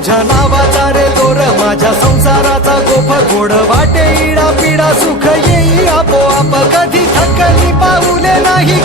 तुझ्या नावाचा रे दोर माझ्या संसाराचा गोफ गोड वाटे इडा पिडा सुख येई आपोआप कधी थकली पाऊले नाही.